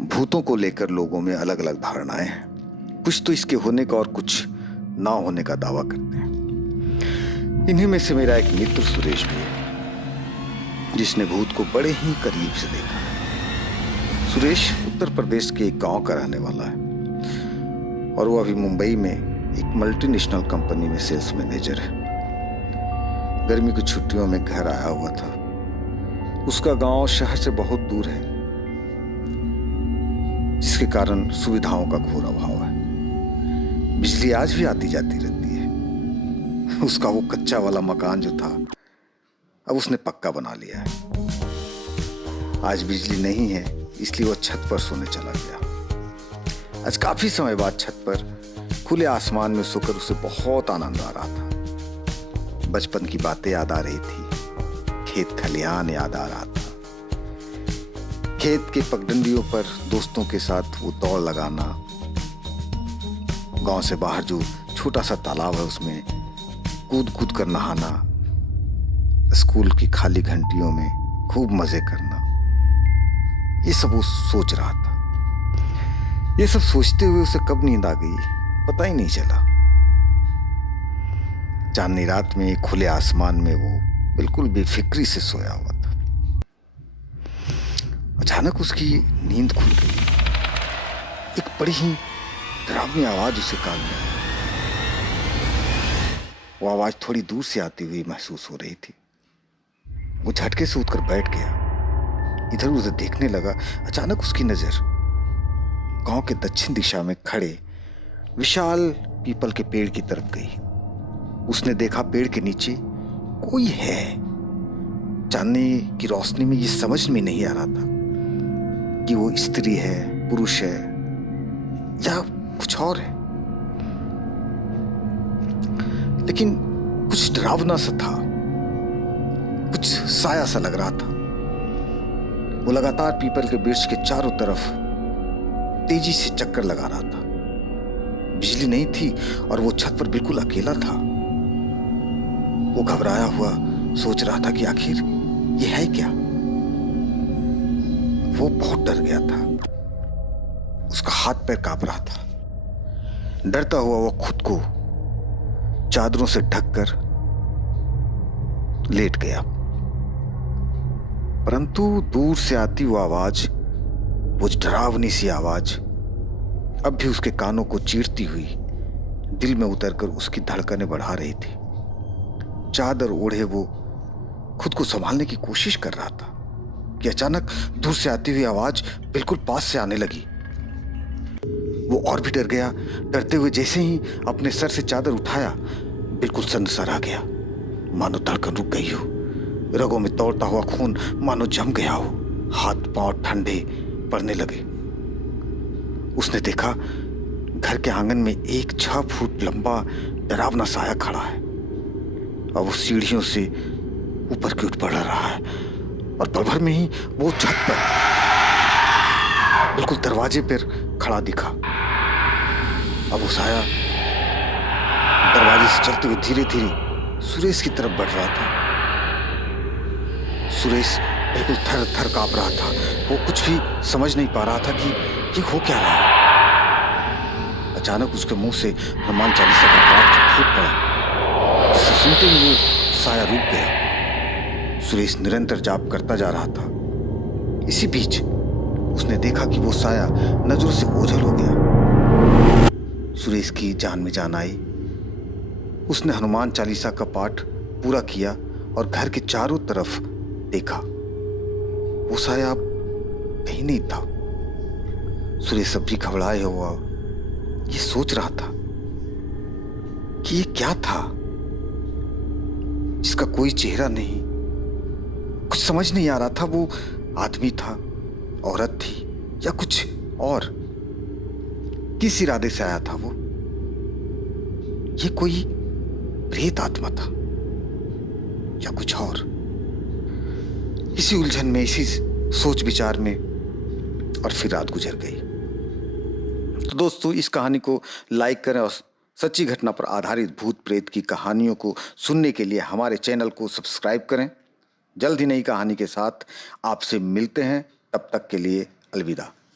भूतों को लेकर लोगों में अलग अलग धारणाएं हैं। कुछ तो इसके होने का और कुछ ना होने का दावा करते हैं। इन्हीं में से मेरा एक मित्र सुरेश भी है, जिसने भूत को बड़े ही करीब से देखा है। सुरेश उत्तर प्रदेश के एक गांव का रहने वाला है और वो अभी मुंबई में एक मल्टीनेशनल कंपनी में सेल्स मैनेजर है। गर्मी की छुट्टियों में घर आया हुआ था। उसका गांव शहर से बहुत दूर है, जिसके कारण सुविधाओं का घोर अभाव है। बिजली आज भी आती जाती रहती है। उसका वो कच्चा वाला मकान जो था, अब उसने पक्का बना लिया है। आज बिजली नहीं है, इसलिए वो छत पर सोने चला गया। आज काफी समय बाद छत पर खुले आसमान में सोकर उसे बहुत आनंद आ रहा था। बचपन की बातें याद आ रही थी, खेत खलिहान याद आ रहा था। खेत के पगडंडियों पर दोस्तों के साथ वो दौड़ लगाना, गांव से बाहर जो छोटा सा तालाब है उसमें कूद कूद कर नहाना, स्कूल की खाली घंटियों में खूब मजे करना, ये सब वो सोच रहा था। ये सब सोचते हुए उसे कब नींद आ गई पता ही नहीं चला। चांदनी रात में खुले आसमान में वो बिल्कुल बेफिक्री से सोया हुआ था। अचानक उसकी नींद खुल गई। एक बड़ी ही डरावनी आवाज उसे कान में आई। वो आवाज थोड़ी दूर से आती हुई महसूस हो रही थी। वो झटके से उठकर बैठ गया, इधर उधर देखने लगा। अचानक उसकी नजर गांव के दक्षिण दिशा में खड़े विशाल पीपल के पेड़ की तरफ गई। उसने देखा पेड़ के नीचे कोई है। चांदनी की रोशनी में ये समझ में नहीं आ रहा था कि वो स्त्री है, पुरुष है या कुछ और है, लेकिन कुछ डरावना सा था, कुछ साया सा लग रहा था। वो लगातार पीपल के वृक्ष के चारों तरफ तेजी से चक्कर लगा रहा था। बिजली नहीं थी और वो छत पर बिल्कुल अकेला था। वो घबराया हुआ सोच रहा था कि आखिर ये है क्या। वो बहुत डर गया था। उसका हाथ पैर कांप रहा था। डरता हुआ वो खुद को चादरों से ढककर लेट गया। परंतु दूर से आती वो आवाज, वो डरावनी सी आवाज अब भी उसके कानों को चीरती हुई दिल में उतरकर उसकी धड़कनें बढ़ा रही थी। चादर ओढ़े वो खुद को संभालने की कोशिश कर रहा था कि अचानक दूर से आती हुई आवाज बिल्कुल पास से आने लगी। वो और भी डर गया। डरते हुए जैसे ही अपने सर से चादर उठाया, बिल्कुल सनसरा गया, मानो धड़कन रुक गई हो। रगों में दौड़ता हुआ खून मानो जम गया हो। हाथ पांव ठंडे पड़ने लगे। उसने देखा घर के आंगन में एक 6 फुट लंबा डरावना साया खड़ा है। अब वो सीढ़ियों से ऊपर की ओर बढ़ रहा है और पल भर में ही वो छत पर बिल्कुल दरवाजे पर खड़ा दिखा। अब वो साया दरवाजे से चलते हुए धीरे धीरे सुरेश की तरफ बढ़ रहा था। सुरेश बिल्कुल थर थर कांप रहा था। वो कुछ भी समझ नहीं पा रहा था कि ये हो क्या रहा है। अचानक उसके मुंह से हनुमान चालीसा का पाठ फूट पड़ा, जिसे सुनते ही वो साया रुक गया। सुरेश निरंतर जाप करता जा रहा था। इसी बीच उसने देखा कि वो साया नजरों से ओझल हो गया। सुरेश की जान में जान आई। उसने हनुमान चालीसा का पाठ पूरा किया और घर के चारों तरफ देखा। वो साया अब कहीं नहीं था। सुरेश अब भी घबराया हुआ ये सोच रहा था कि ये क्या था जिसका कोई चेहरा नहीं, कुछ समझ नहीं आ रहा था। वो आदमी था, औरत थी या कुछ और। किस इरादे से आया था वो? ये कोई प्रेत आत्मा था या कुछ और? इसी उलझन में, इसी सोच विचार में और फिर रात गुजर गई। तो दोस्तों, इस कहानी को लाइक करें और सच्ची घटना पर आधारित भूत प्रेत की कहानियों को सुनने के लिए हमारे चैनल को सब्सक्राइब करें। जल्द ही नई कहानी के साथ आपसे मिलते हैं। तब तक के लिए अलविदा।